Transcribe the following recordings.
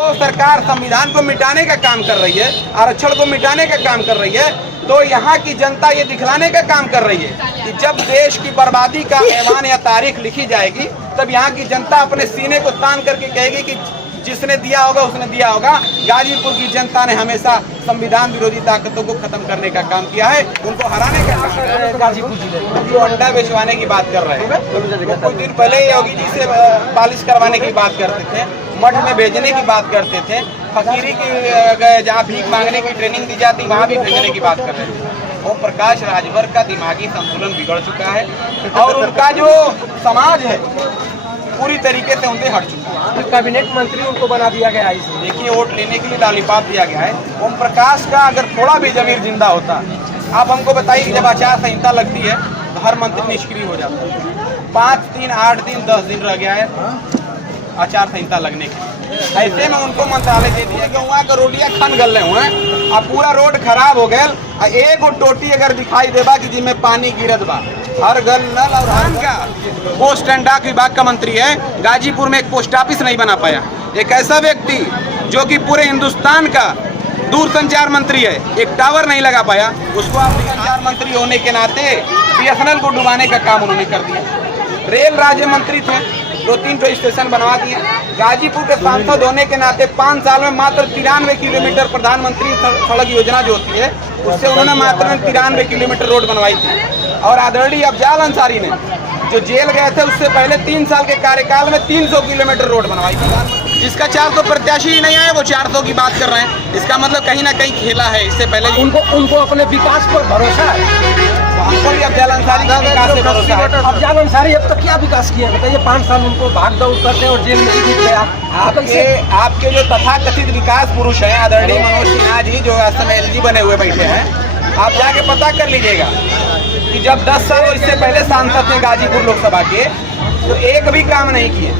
तो सरकार संविधान को मिटाने का काम कर रही है, आरक्षण को मिटाने का काम कर रही है, तो यहाँ की जनता ये दिखलाने का काम कर रही है कि जब देश की बर्बादी का ऐवान या तारीख लिखी जाएगी तब यहाँ की जनता अपने सीने को तान करके कहेगी कि जिसने दिया होगा उसने दिया होगा। गाजीपुर की जनता ने हमेशा संविधान विरोधी ताकतों को खत्म करने का काम किया है, उनको हराने का काम किया है। गाजीपुर जिले जो अंडा बेचवाने की बात कर रहे हैं, कुछ दिन पहले योगी जी से पालिश करवाने की बात करते थे, मठ में भेजने की बात करते थे, फकीरी की जहाँ भीख मांगने की ट्रेनिंग दी जाती वहाँ भी भेजने की बात कर रहे थे। ओम प्रकाश राजभर का दिमागी संतुलन बिगड़ चुका है और उनका जो समाज है पूरी तरीके से उनसे हट चुका है। कैबिनेट मंत्री उनको बना दिया गया है। देखिए, वोट लेने के लिए लॉलीपॉप दिया गया है। ओम प्रकाश का अगर थोड़ा भी जमीर जिंदा होता, आप हमको बताइए कि जब आचार संहिता लगती है तो हर मंत्री निष्क्रिय हो जाता है। 5 दिन 8 दिन 10 दिन रह गया है आचार संहिता लगने के, ऐसे में उनको मंत्रालय दे दिया कि वहाँ का रोडियाँ खन गल रहे हुए हैं। अब पूरा रोड खराब हो गया, एक टोटी अगर दिखाई देबा कि जिसमें पानी गिरत बा, हर घर नल और हर का पोस्ट एंड डाक विभाग का मंत्री है, गाजीपुर में एक पोस्ट ऑफिस नहीं बना पाया। एक ऐसा व्यक्ति जो कि पूरे हिंदुस्तान का दूरसंचार मंत्री है, एक टावर नहीं लगा पाया, उसको आप संचार मंत्री होने के नाते BSNL को डुबाने का काम उन्होंने कर दिया। रेल राज्य मंत्री थे, 2-3 स्टेशन बनवा दिए। गाजीपुर के सांसद होने के नाते 5 साल में मात्र 93 किलोमीटर प्रधानमंत्री सड़क योजना जो होती है उससे उन्होंने मात्र 93 किलोमीटर रोड बनवाई थी। और आदरणीय अफजाल अंसारी ने जो जेल गए थे उससे पहले 3 साल के कार्यकाल में 300 किलोमीटर रोड बनवाई थी। जिसका 400 प्रत्याशी ही नहीं आए वो 400 की बात कर रहे हैं, इसका मतलब कहीं ना कहीं खेला है। इससे पहले उनको अपने विकास पर भरोसा है। हमको भी अफजाल अंसारी का विकास से भरोसा है। अफजाल अंसारी अब तक क्या विकास किया बताइए? 5 साल उनको भाग दौड़ करते और जेल में जीत गया। आपके जो तथाकथित विकास पुरुष हैं आदरणीय मनोज सिन्हा जी, जो इस समय LG बने हुए बैठे हैं, आप जाके पता कर लीजिएगा कि जब 10 साल इससे पहले सांसद थे गाजीपुर लोकसभा के, तो एक भी काम नहीं किए।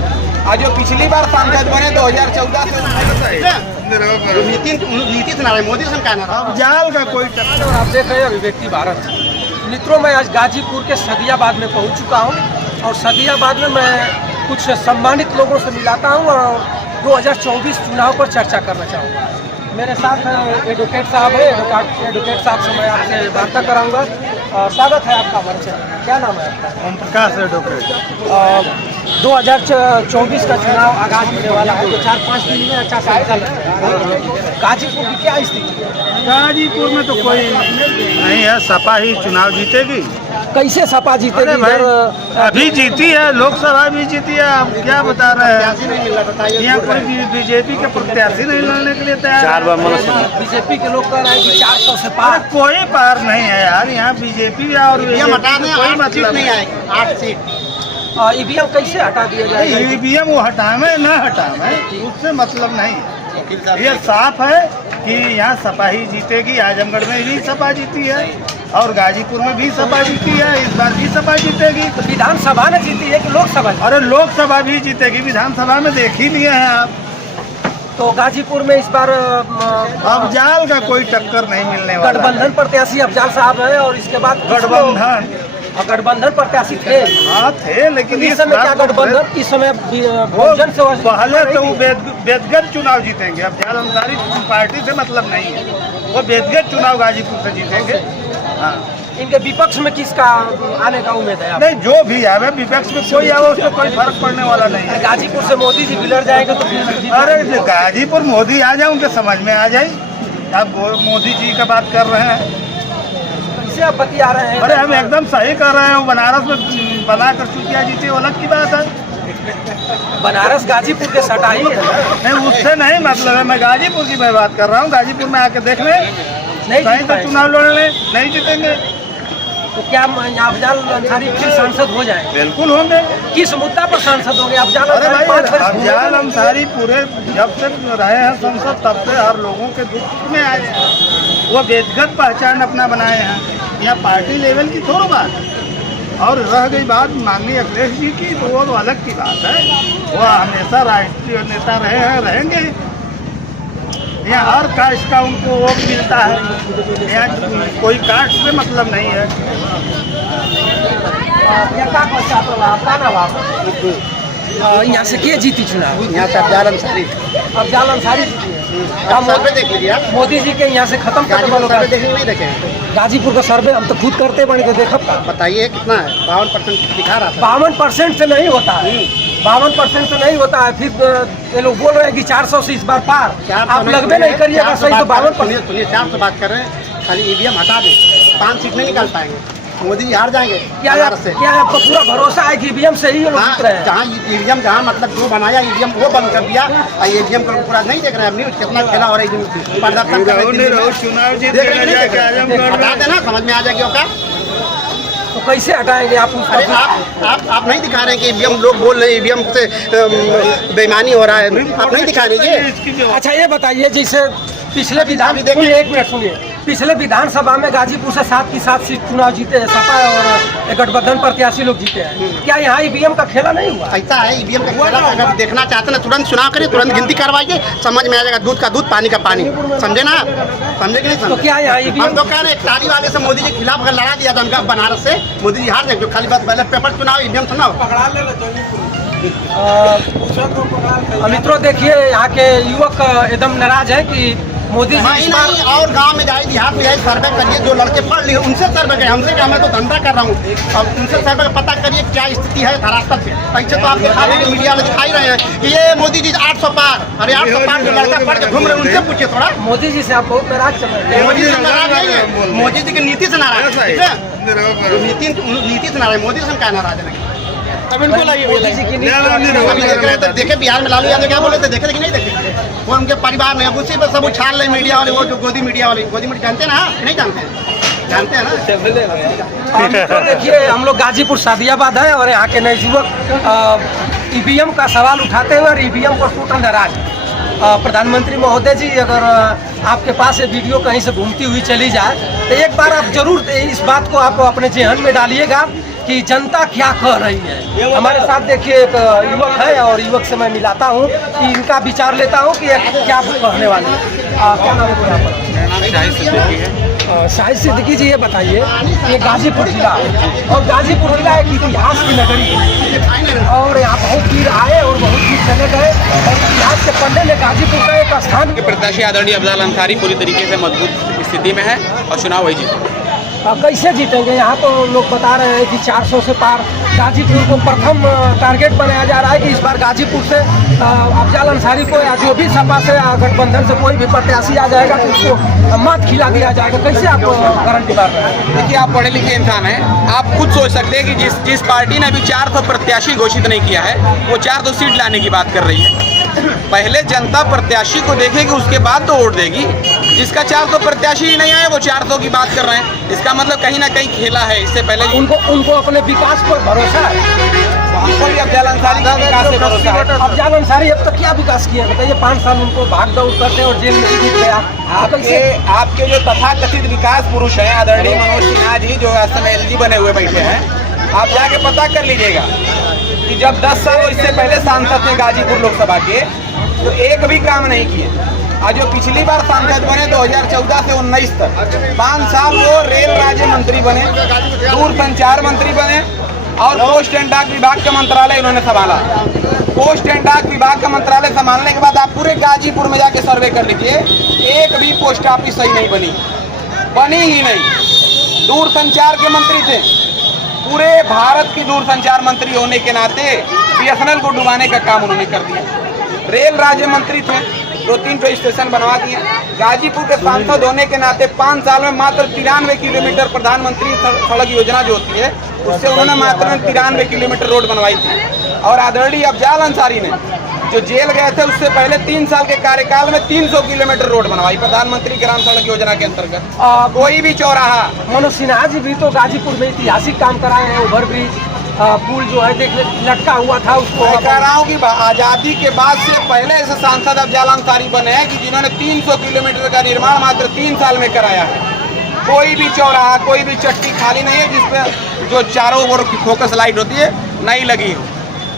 आज जो पिछली बार सांसद बने 2014 से नीतीश नारायण मोदी सरकार अफजाल का कोई टक्कर। और आप देख रहे हैं अभिव्यक्ति भारत। मित्रों, मैं आज गाजीपुर के सदियाबाद में पहुंच चुका हूं और सदियाबाद में मैं कुछ सम्मानित लोगों से मिलाता हूं और 2024 चुनाव पर चर्चा करना चाहूँगा। मेरे साथ एडवोकेट साहब है, एडवोकेट साहब से मैं आपसे वार्ता कराऊंगा। स्वागत है आपका मंच में। क्या नाम है आपका? ओम प्रकाश एडवोकेट। 2024 का चुनाव आगाज होने वाला है, तो 4-5 दिन में अच्छा फैसला है। गाजीपुर की क्या स्थिति है? गाजीपुर में तो कोई नहीं है, सपा ही चुनाव जीतेगी। कैसे सपा जीतेगी? अभी जीती है, लोकसभा भी जीती है। आप क्या बता रहे हैं? यहाँ कोई बीजेपी के प्रत्याशी नहीं लड़ने के लिए तैयार। बीजेपी के लोग कह रहे हैं कि 400 से पार। कोई पार नहीं है यार, यहाँ बीजेपी और कोई मतलब नहीं है। 8 सीट EVM कैसे हटा दिया जाए? EVM वो हटावे न हटावे उससे मतलब नहीं। ये साफ है कि यहाँ सपा ही जीतेगी। आजमगढ़ में भी सपा जीती है और गाजीपुर में भी सपा जीती है, इस बार भी सपा जीतेगी। तो विधानसभा में जीती है कि लोकसभा? अरे लोकसभा भी जीतेगी, विधानसभा में देख ही लिए हैं आप। तो गाजीपुर में इस बार अफजाल का कोई टक्कर नहीं मिलने वाला। गठबंधन प्रत्याशी अफजाल साहब है और इसके बाद गठबंधन प्रत्याशी थे। हाँ थे, लेकिन इस समय क्या गठबंधन इस समय बहुजन से पहले तो वो बेदगत चुनाव जीतेंगे। अफजाल अंसारी पार्टी से मतलब नहीं है, वो बेदगत चुनाव गाजीपुर से जीतेंगे। हाँ, इनके विपक्ष में किसका आने का उम्मीद है? नहीं, जो भी आवे विपक्ष में कोई आवे उससे कोई फर्क पड़ने वाला नहीं है। गाजीपुर से मोदी जी बिलर जाएंगे तो अरे गाजीपुर मोदी आ जाए, उनके समझ में आ जाए। आप मोदी जी का बात कर रहे हैं, कैसे आप बतिया रहे हैं? अरे हम एकदम सही कर रहे हैं। बनारस में बनाकर चुटिया जीती, वो अलग की बात है। बनारस गाजीपुर के सटा ही है। नहीं, उससे नहीं मतलब है, मैं गाजीपुर की मैं बात कर रहा हूँ। गाजीपुर में आके देख ले, कहीं तो चुनाव लड़ ले, नहीं जीतेंगे। तो क्या अफजाल अंसारी फिर सांसद हो जाए? बिल्कुल होंगे। किस मुद्दा पर सांसद होंगे अफजाल? अफजाल अंसारी पूरे जब से रहे हैं सांसद तब से हर लोगों के दुख में आए हैं। वो व्यक्तिगत पहचान अपना बनाए हैं, यहाँ पार्टी लेवल की थोड़ी बात। और रह गई बात माननीय अखिलेश जी की, तो वो अलग की बात है। वो हमेशा राष्ट्रीय नेता रहे हैं, रहेंगे। यहाँ हर कास्ट का उनको वोट मिलता है, यहाँ कोई कास्ट से मतलब नहीं है। यहाँ से के जीती चुनाव? यहाँ से अफजाल अंसारी। अफजाल अंसारी जीती है। आप सर्वे देख लीजिए आप। मोदी जी के यहाँ से खत्म करने गाजीपुर वालों का सर्वे देखने नहीं देखे? गाजीपुर का सर्वे हम तो खुद करते बने तो देखा था। बताइए कितना है? 52% दिखा रहा था। 52% से नहीं होता है, 52% से नहीं होता है। फिर ये लोग बोल रहे हैं कि 400 से इस बार पार। आप लगभग नहीं करिएगा सही तो 52%। सुनिए 400 बात कर रहे हैं, खाली ईवीएम हटा दें, 5 सीट नहीं निकाल पाएंगे, मोदी जी हार जाएंगे। क्या आपको पूरा भरोसा है कि ईवीएम से ही ये लोग जीत रहे हैं? जहाँ ईवीएम जहाँ मतलब जो बनाया ईवीएम वो बंद कर दिया, ईवीएम को पूरा नहीं देख रहे हैं। न्यूज कितना खेला हो रहा है, प्रदर्शन कर रहे हैं, चुनाव जीत हटा देना, समझ में आ जाएगी होगा। तो कैसे हटाएंगे आप उसको? अरे आप नहीं दिखा रहे हैं कि ईवीएम, लोग बोल रहे हैं ईवीएम से बेईमानी हो रहा है, आप नहीं दिखा रहे हैं। अच्छा ये बताइए, जैसे पिछले विधान, सुनिए एक मिनट सुनिए, पिछले विधानसभा में गाजीपुर से 7 की 7 सीट चुनाव जीते हैं सपा और गठबंधन प्रत्याशी लोग जीते हैं। क्या यहाँ ईवीएम का खेला नहीं हुआ? ऐसा है, ईवीएम का खेला अगर देखना चाहते ना तुरंत चुनाव करिए, तुरंत गिनती करवाइए, समझ में आ जाएगा। दूध का दूध, पानी का पानी, समझे ना? समझे कि नहीं समझे? तो क्या यहाँ ईवीएम? हम तो कह रहे हैं, टाली वाले से मोदी जी के खिलाफ अगर लड़ा दिया था उनका बनारस से, मोदी जी हार जाएंगे। खाली बात बैलेट पेपर चुनाव, ईवीएम चुनाव। मित्रों देखिए, यहाँ के युवक एकदम नाराज है कि मोदी जी इस बार नहीं, और गांव में जाए, देहात में जाए, सर्वे करिए। जो लड़के पढ़ लिए उनसे सर्वे करिए, हमसे क्या, मैं तो धंधा कर रहा हूँ। अब उनसे सर्वे पता करिए क्या स्थिति है धरातल पे। ऐसे तो आप दिखा रहे हैं, मीडिया वाले दिखाई रहे हैं कि ये मोदी जी 800 पार। अरे 800 पार जो लड़का पढ़ के घूम रहे हैं उनसे पूछिए थोड़ा। मोदी जी से आप बहुत नाराज चल रहे हैं। मोदी जी से नाराज नहीं है, मोदी जी की नीति से नाराज है। नीति से नाराज, मोदी से क्या नाराज है? बिल्कुल मोदी जी की नीति अभी देख रहे थे, देखे बिहार में लालू यादव क्या बोले थे, देखे थे कि नहीं देखे? वो उनके परिवार में उसी पर सब उछाल रहे मीडिया वाले, वो जो गोदी मीडिया वाले। गोदी मीडिया जानते हैं ना? नहीं जानते हैं? जानते हैं ना? तो देखिए, हम लोग गाजीपुर सादियाबाद है और यहाँ के नए युवक ईवीएम का सवाल उठाते हुए और ईवीएम को टोटल नाराज है। प्रधानमंत्री महोदय जी, अगर आपके पास ये वीडियो कहीं से घूमती हुई चली जाए तो एक बार आप जरूर इस बात को आप अपने जेहन में डालिएगा कि जनता क्या कह रही है। हमारे साथ देखिए एक युवक है और युवक से मैं मिलाता हूँ कि इनका विचार लेता हूँ कि क्या कहने वाले हैं। क्या नाम है आपका? शाहिद सिद्दीकी जी, ये बताइए, ये गाजीपुर जिला और गाजीपुर जिला एक इतिहास की नगरी है और यहाँ बहुत भीड़ आए और बहुत भीड़ चले गए और इतिहास के पन्ने में गाजीपुर का एक स्थान। प्रत्याशी आदरणीय अफजाल अंसारी पूरी तरीके से मजबूत स्थिति में है और चुनाव वही जीते। कैसे जीतेंगे? यहाँ तो लोग बता रहे हैं कि 400 से पार। गाजीपुर को प्रथम टारगेट बनाया जा रहा है कि इस बार गाजीपुर से अफजाल अंसारी को या जो भी सपा से गठबंधन से कोई भी प्रत्याशी आ जाएगा तो उसको मात खिला दिया जाएगा। कैसे आप गारंटी मार रहे हैं? देखिए, आप पढ़े लिखे इंसान हैं, आप खुद सोच सकते हैं कि जिस पार्टी ने अभी 400 प्रत्याशी घोषित नहीं किया है वो 400 सीट लाने की बात कर रही है। पहले जनता प्रत्याशी को देखेगी, उसके बाद तो वोट देगी। जिसका 400 प्रत्याशी ही नहीं आए वो 400 की बात कर रहे हैं, इसका मतलब कहीं ना कहीं खेला है। इससे पहले उनको अपने विकास पर भरोसा है। हमको भी अफजाल अंसारी का विकास से भरोसा है। अफजाल अंसारी अब तक क्या विकास किया है बताइए? 5 साल उनको भाग दौड़ करते और जेल में जीत गया। आपके जो तथाकथित विकास पुरुष हैं आदरणीय मनोज सिन्हा जी, जो SMLG बने हुए बैठे हैं, आप जाके पता कर लीजिएगा कि जब 10 साल इससे पहले सांसद थे गाजीपुर लोकसभा के, तो एक भी काम नहीं किए। आज जो पिछली बार सांसद बने 2014 से 19 तक 5 साल वो रेल राज्य मंत्री बने, दूरसंचार मंत्री बने और पोस्ट एंड डाक विभाग का मंत्रालय उन्होंने संभाला। पोस्ट एंड डाक विभाग का मंत्रालय संभालने के बाद आप पूरे गाजीपुर में जाके सर्वे कर लीजिए, एक भी पोस्ट ऑफिस सही नहीं बनी ही नहीं। दूरसंचार के मंत्री थे, पूरे भारत की दूरसंचार मंत्री होने के नाते BSNL को डुबाने का काम उन्होंने कर दिया। रेल राज्य मंत्री थे, 2-3 स्टेशन बनवा दिए। गाजीपुर के सांसद होने के नाते 5 साल में मात्र 93 किलोमीटर प्रधानमंत्री सड़क योजना जो होती है उससे उन्होंने मात्र 93 किलोमीटर रोड बनवाई थी। और आदरणीय अफजाल अंसारी ने जो जेल गए थे उससे पहले 3 साल के कार्यकाल में 300 किलोमीटर रोड बनवाई प्रधानमंत्री ग्राम सड़क योजना के अंतर्गत। कोई भी चौराहा। मनोज सिन्हा जी भी तो गाजीपुर में ऐतिहासिक काम कराए हैं, ओवरब्रिज, पुल जो है देख लटका हुआ था उसको। मैं कह रहा हूँ कि आज़ादी के बाद से पहले ऐसे सांसद अफजाल अंसारी बने हैं कि जिन्होंने 300 किलोमीटर का निर्माण मात्र 3 साल में कराया है। कोई भी चौराहा, कोई भी चट्टी खाली नहीं है जिसपे जो चारों ओर की फोकस लाइट होती है नहीं लगी हो।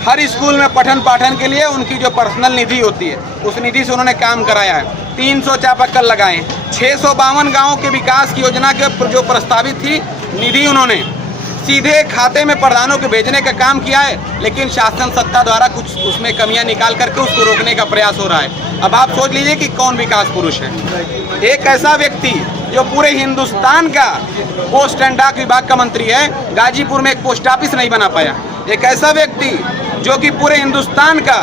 हर स्कूल में पठन पाठन के लिए उनकी जो पर्सनल निधि होती है उस निधि से उन्होंने काम कराया है। 300 चापाकल लगाए, 652 गाँवों के विकास की योजना के जो प्रस्तावित थी निधि उन्होंने सीधे खाते में प्रधानों के भेजने का काम किया है, लेकिन शासन सत्ता द्वारा कुछ उसमें कमियां निकाल करके उसको रोकने का प्रयास हो रहा है। अब आप सोच लीजिए कि कौन विकास पुरुष है। एक ऐसा व्यक्ति जो पूरे हिंदुस्तान का पोस्ट एंड डाक विभाग का मंत्री है, गाजीपुर में एक पोस्ट ऑफिस नहीं बना पाया। एक ऐसा व्यक्ति जो कि पूरे हिंदुस्तान का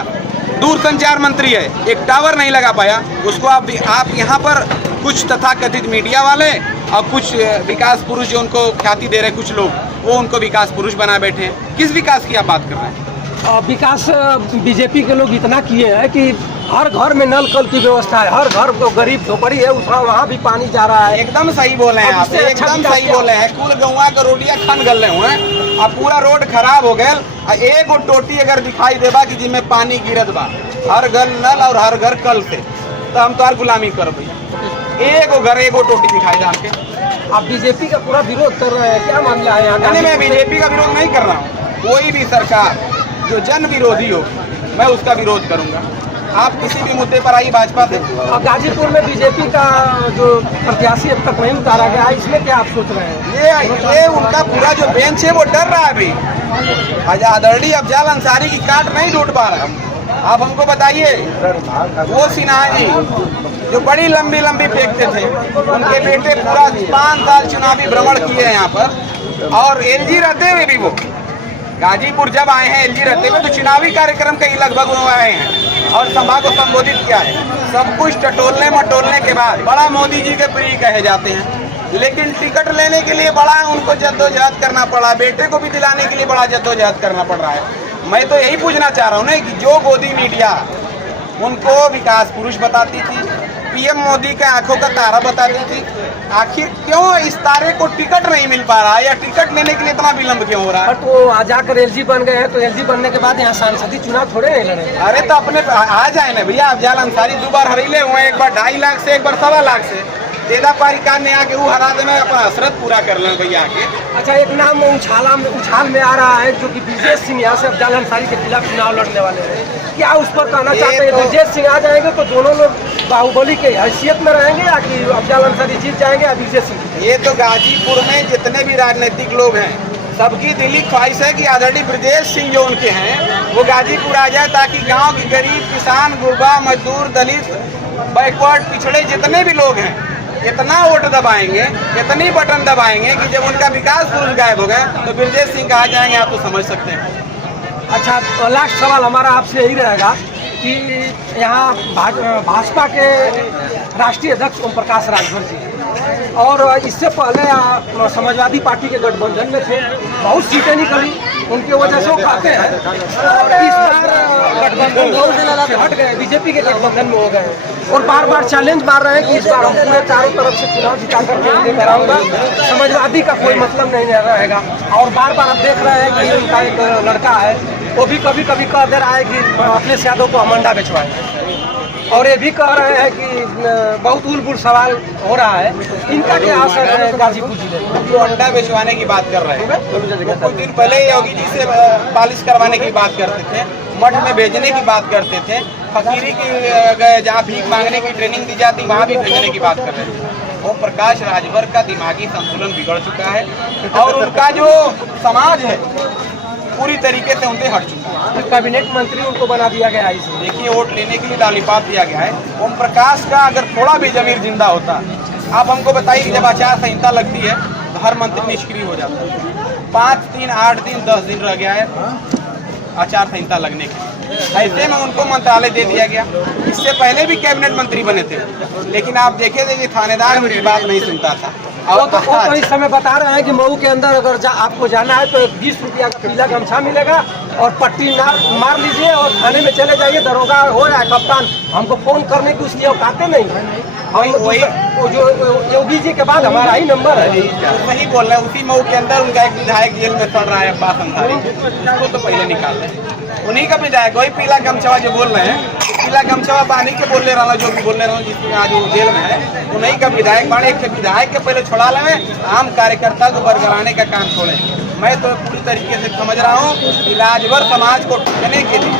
दूरसंचार मंत्री है, एक टावर नहीं लगा पाया। उसको आप यहाँ पर कुछ तथाकथित मीडिया वाले और कुछ विकास पुरुष जो उनको ख्याति दे रहे कुछ लोग, वो उनको विकास पुरुष बना बैठे हैं। किस विकास की आप बात कर रहे हैं? विकास बीजेपी के लोग इतना किए हैं कि हर घर में नल कल की व्यवस्था है, हर घर को गरीब झोपड़ी है वहाँ भी पानी जा रहा है। एकदम सही बोले हैं आप, एकदम सही बोले हैं। कुल गौवा का रोडिया खन गल हुए हैं, अब पूरा रोड खराब हो गया। एक टोटी अगर दिखाई देबा कि जिसमें पानी गिरत बा, हर घर नल और हर घर कल से, तो हम तो गुलामी कर भैया। एगो घर एगो टोटी दिखाई दे के। आप बीजेपी का पूरा विरोध कर रहे हैं, क्या मामला है यहाँ? नहीं, मैं बीजेपी का विरोध नहीं कर रहा हूँ। कोई भी सरकार जो जन विरोधी हो, मैं उसका विरोध करूंगा। आप किसी भी मुद्दे पर आई भाजपा से। अब गाजीपुर में बीजेपी का जो प्रत्याशी अब तक नहीं उतारा गया, इसमें क्या आप सोच रहे हैं? ये उनका पूरा जो बेंच है वो डर रहा है अभी। आदरणीय अफजाल अंसारी की काट नहीं ढूंढ पा रहा। आप हमको बताइए, वो सिन्हा जी जो बड़ी लंबी लंबी फेंकते थे, उनके बेटे पूरा 5 साल चुनावी भ्रमण किए हैं यहाँ पर, और एलजी रहते हुए भी वो गाजीपुर जब आए हैं एलजी रहते हुए, तो चुनावी कार्यक्रम कई लगभग वो आए हैं और सभा को संबोधित किया है। सब कुछ टटोलने मटोलने के बाद बड़ा मोदी जी के प्रिय कहे जाते हैं, लेकिन टिकट लेने के लिए बड़ा उनको जद्दोजहद करना पड़ा, बेटे को भी दिलाने के लिए बड़ा जद्दोजहद करना पड़ रहा है। मैं तो यही पूछना चाह रहा हूँ ना कि जो गोदी मीडिया उनको विकास पुरुष बताती थी, पीएम मोदी के आंखों का तारा बताती थी, आखिर क्यों इस तारे को टिकट नहीं मिल पा रहा है, या टिकट लेने के लिए इतना विलंब क्यों हो रहा है? तो आ जाकर एलजी बन गए हैं, तो एलजी बनने के बाद यहाँ सांसदीय चुनाव थोड़े नहीं लड़े। अरे तो अपने आ जाए ना भैया। अफजाल अंसारी 2 बार हरीले हुए, एक बार 2.5 लाख से, एक बार 1.25 लाख से। तेदा पारिकार ने आके वो हरा देना, अपना हसरत पूरा कर लें भैया आके। अच्छा, एक नाम उछाल में आ रहा है जो कि ब्रजेश सिंह यहाँ से अफजाल अंसारी के खिलाफ चुनाव लड़ने वाले हैं, क्या उस पर कहना चाहते हैं? ब्रजेश सिंह आ जाएंगे तो दोनों लोग बाहुबली के हैसियत में रहेंगे, या कि अफजाल अंसारी जीत जाएंगे या ब्रजेश सिंह? ये तो गाजीपुर में जितने भी राजनीतिक लोग हैं, सबकी दिली ख्वाहिश है कि आदरणीय ब्रजेश सिंह जो उनके हैं वो गाजीपुर आ जाए, ताकि गाँव के गरीब किसान, गुरबा, मजदूर, दलित, बैकवर्ड, पिछड़े जितने भी लोग हैं इतना वोट दबाएंगे, इतनी बटन दबाएंगे कि जब उनका विकास पुरुष गायब हो गए तो ब्रजेश सिंह कहा जाएंगे। आप तो समझ सकते हैं। अच्छा, तो लास्ट सवाल हमारा आपसे यही रहेगा कि यहाँ भाजपा के राष्ट्रीय अध्यक्ष ओम प्रकाश राजभर जी, और इससे पहले समाजवादी पार्टी के गठबंधन में थे, बहुत सीटें निकली, उनकी वजह से वो कहते हैं, और इस बार गठबंधन से हट गए, बीजेपी के गठबंधन में हो गए, और बार बार चैलेंज मार रहे हैं कि इस बार हम पूरे चारों तरफ से चुनाव जिता करके आगे कराऊंगा, समाजवादी का कोई मतलब नहीं रहेगा। और बार बार आप देख रहे हैं कि उनका एक लड़का है, वो भी कभी कभी कह दे रहा है कि अखिलेश यादव को हम अंडा बेचवाएंगे, और ये भी कह रहे हैं कि बहुत उलबुल सवाल हो रहा है। इनका क्या असर है गाजीपुर जिले में? जो अंडा बेचवाने की बात कर रहे हैं, कुछ दिन पहले योगी जी से पालिश करवाने की बात करते थे, मठ में भेजने की बात करते थे, फकीरी की जहाँ भीख मांगने की ट्रेनिंग दी जाती वहाँ भी भेजने की बात कर रहे थे। ओम प्रकाश राजभर का दिमागी संतुलन बिगड़ चुका है, और उनका जो समाज है पूरी तरीके से उनसे हट चुका है। कैबिनेट मंत्री उनको बना दिया गया है। इसमें देखिए, वोट लेने के लिए लॉलीपॉप दिया गया है। ओम प्रकाश का अगर थोड़ा भी जमीर जिंदा होता, आप हमको बताइए कि जब आचार संहिता लगती है तो हर मंत्री निष्क्रिय हो जाता है। 5 दिन 8 दिन 10 दिन रह गया है आचार संहिता लगने के, ऐसे में उनको मंत्रालय दे दिया गया। इससे पहले भी कैबिनेट मंत्री बने थे, लेकिन आप देखे थे कि थानेदार मेरी बात नहीं सुनता था। वो तो इस समय बता रहे हैं कि मऊ के अंदर अगर आपको जाना है तो 20 रुपया का पीला गमछा मिलेगा, और पट्टी मार लीजिए और थाने में चले जाइए, दरोगा हो या कप्तान, हमको फोन करने की उसकी औकात नहीं है। वही जो योगी जी के बाद हमारा ही नंबर है। वही बोल रहे हैं, उसी मऊ के अंदर उनका एक विधायक जेल में सड़ रहा है, अब्बास अंसारी, उसको तो पहले निकाल रहे। उन्हीं का विधायक, वही पीला गमछवा जो बोल रहे हैं, पीला गमछवा पानी के बोल रहा जो भी बोल रहे हैं, जिसमें आज वो जेल में है, उन्हीं का विधायक बाड़े। एक विधायक के पहले छोड़ा लें, आम कार्यकर्ता को बरगलाने का काम छोड़े। मैं तो पूरी तरीके से समझ रहा हूँ कि राजभर समाज को ठगने के लिए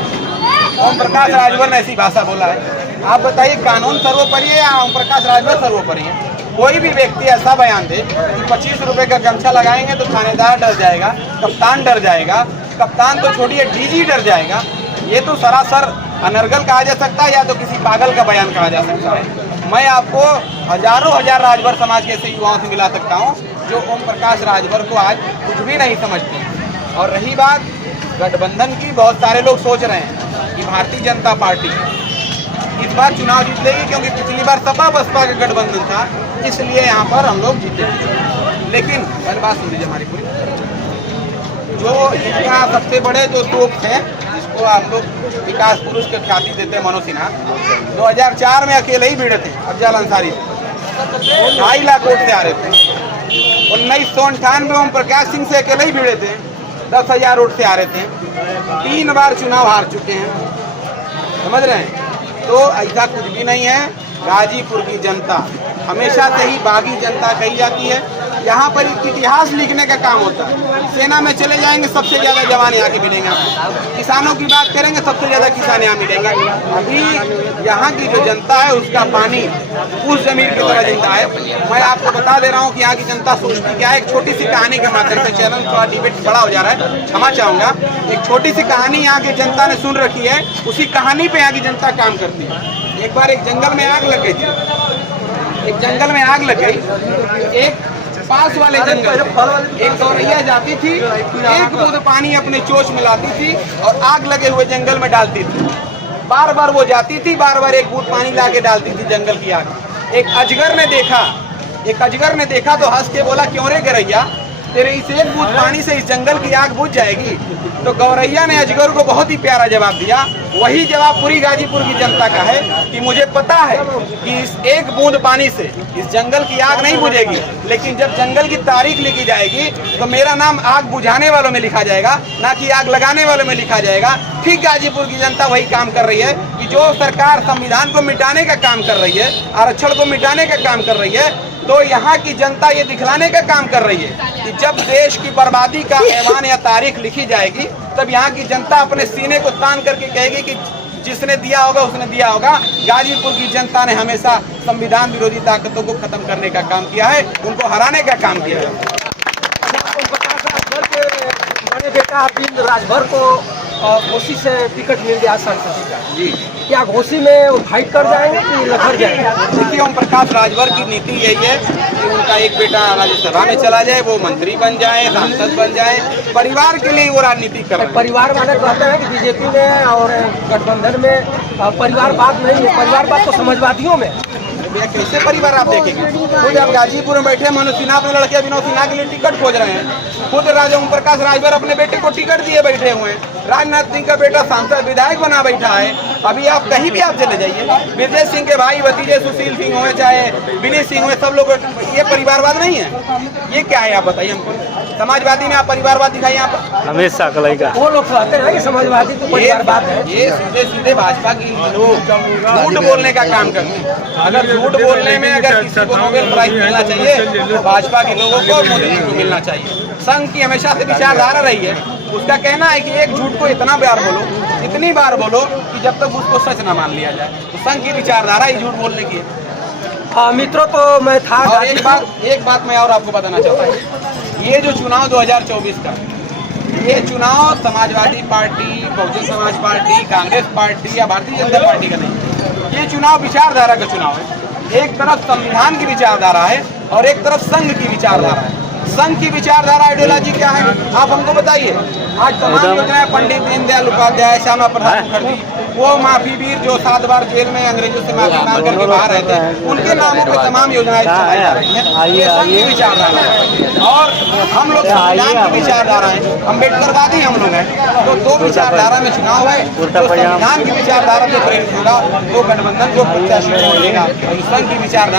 ओम प्रकाश राजभर ने ऐसी भाषा बोला है। आप बताइए, कानून सर्वोपरि है या ओम प्रकाश राजभर सर्वोपरि है? कोई भी व्यक्ति ऐसा बयान दे कि 25 रुपए का गमछा लगाएंगे तो थानेदार डर जाएगा, कप्तान डर जाएगा, कप्तान तो छोड़िए डीजी डर जाएगा, ये तो सरासर अनर्गल कहा जा सकता है या तो किसी पागल का बयान कहा जा सकता है। मैं आपको हजारों हजार राजभर समाज के ऐसे युवाओं से मिला सकता हूँ जो ओम प्रकाश राजभर को आज कुछ भी नहीं समझते। और रही बात गठबंधन की, बहुत सारे लोग सोच रहे हैं कि भारतीय जनता पार्टी इस बार चुनाव जीत लेगी क्योंकि पिछली बार सपा बसपा का गठबंधन था, इसलिए यहाँ पर हम लोग जीतेंगे। लेकिन पहले बात सुन लीजिए हमारी पूरी, जो इनका सबसे बड़े जो तोप थे जिसको आप लोग विकास पुरुष के ख्याति देते हैं मनोज सिन्हा, 2004 में अकेले ही भिड़े थे अफजल अंसारी से, 2.5 लाख वोट से आ रहे थे। 1998 में ओम प्रकाश सिंह से अकेले ही भिड़े थे, 10,000 वोट से आ रहे थे। 3 बार चुनाव हार चुके हैं, समझ रहे हैं। तो ऐसा कुछ भी नहीं है। गाजीपुर की जनता हमेशा से ही बागी जनता कही जाती है। यहाँ पर इतिहास लिखने का काम होता है। सेना में चले जाएंगे, सबसे ज्यादा जवान यहाँ के मिलेंगे। किसानों की बात करेंगे, सबसे ज्यादा किसान यहाँ मिलेंगे। अभी यहाँ की जो जनता है उसका पानी उस जमीन की तरह जिंदा है। मैं आपको बता दे रहा हूँ कि यहाँ की जनता सोचती क्या है। एक छोटी सी कहानी के माध्यम से, चैनल थोड़ा डिबेट बड़ा हो जा रहा है, क्षमा चाहूंगा। एक छोटी सी कहानी यहाँ की जनता ने सुन रखी है, उसी कहानी पे यहाँ की जनता काम करती है। एक बार एक जंगल में आग लग गई थी, एक जंगल में आग लग गई। एक पास वाले जंगल एक गौरैया जाती थी, एक बूंद पानी अपने चोंच में लाती थी और आग लगे हुए जंगल में डालती थी। बार बार वो जाती थी, बार बार एक बूंद पानी ला के डालती थी जंगल की आग। एक अजगर ने देखा तो हंस के बोला, क्यों रे गौरैया, तेरे इस एक बूंद पानी से इस जंगल की आग बुझ जाएगी। तो गौरैया ने अजगर को बहुत ही प्यारा जवाब दिया। वही जवाब पूरी गाजीपुर की जनता का है कि मुझे पता है कि इस एक बूंद पानी से इस जंगल की आग नहीं बुझेगी, लेकिन जब जंगल की तारीख लिखी जाएगी तो मेरा नाम आग बुझाने वालों में लिखा जाएगा, ना कि आग लगाने वालों में लिखा जाएगा। ठीक गाजीपुर की जनता वही काम कर रही है कि जो सरकार संविधान को मिटाने का काम कर रही है, आरक्षण को मिटाने का काम कर रही है, तो यहाँ की जनता ये दिखलाने का काम कर रही है कि जब देश की बर्बादी का ऐवान या तारीख लिखी जाएगी तब यहाँ की जनता अपने सीने को तान करके कहेगी कि जिसने दिया होगा उसने दिया होगा। गाजीपुर की जनता ने हमेशा संविधान विरोधी ताकतों को खत्म करने का काम किया है, उनको हराने का काम किया है। बड़े बेटा अरविंद राजभर को घोसी से टिकट मिल गया संसद का जी, क्या घोसी में वो फाइट कर जाएंगे कि लखर जाएंगे? देखिए, ओम प्रकाश राजभर की नीति यही है कि उनका एक बेटा राज्यसभा में चला जाए, वो मंत्री बन जाए, सांसद बन जाए, परिवार के लिए वो राजनीति कर रहे हैं। परिवार वाले कहते हैं कि बीजेपी में और गठबंधन में परिवारवाद नहीं है, परिवारवाद तो समाजवादियों में। भैया कैसे परिवार आप देखेंगे? खुद आप गाजीपुर में बैठे मनोज सिन्हा अपने लड़के विनोद सिन्हा के लिए टिकट खोज रहे हैं। खुद राजा ओम प्रकाश राजभर अपने बेटे को टिकट दिए बैठे हुए हैं। राजनाथ सिंह का बेटा सांसद विधायक बना बैठा है। अभी आप कहीं भी आप चले जाइए, विजय सिंह के भाई भतीजे सुशील सिंह हुए चाहे विनय सिंह हुए, सब लोग, ये परिवारवाद नहीं है। ये क्या है आप बताइए हमको? समाजवादी में आप परिवारवाद दिखाइए यहाँ पर। हमेशा वो लोग कहते हैं कि समाजवादी तो परिवारवाद है। ये सीधे सीधे भाजपा की लोग झूठ बोलने का काम करते हैं। अगर झूठ बोलने में अगर किसी को नोबेल प्राइज मिलना चाहिए तो भाजपा के लोगों को, मोदी जी को मिलना चाहिए। संघ की हमेशा से विचारधारा रही है, उसका कहना है कि एक झूठ को इतना बार बोलो, इतनी बार बोलो कि जब तक उसको सच न मान लिया जाए। तो संघ की विचारधारा ही झूठ बोलने की है। मित्रों, तो मैं था और एक बात मैं और आपको बताना चाहता हूँ, ये जो चुनाव 2024 का, ये चुनाव Samajwadi party, Bahujan Samaj party, Congress party या भारतीय जनता पार्टी का नहीं, ये चुनाव विचारधारा का चुनाव है। एक तरफ संविधान की विचारधारा है और एक तरफ संघ की विचारधारा है। संघ की विचारधारा आइडियोलॉजी क्या है आप हमको बताइए। आज तमाम योजनाएं पंडित दीनदयाल उपाध्याय, श्यामा प्रसाद मुखर्जी, वो माफी वीर जो 7 बार जेल में अंग्रेजों से माफी मांग करके बाहर रहते हैं, उनके नामों पे तमाम योजनाएं चलाई जा रही हैं। ये संघ की विचारधारा है और हम लोग संविधान की विचारधारा है, अम्बेडकरवादी हम लोग हैं। तो 2 विचारधारा में चुनाव है। तो संविधान की विचारधारा से प्रेरित होगा वो गठबंधन को प्रत्याशी छोड़ देगा। संघ की विचारधारा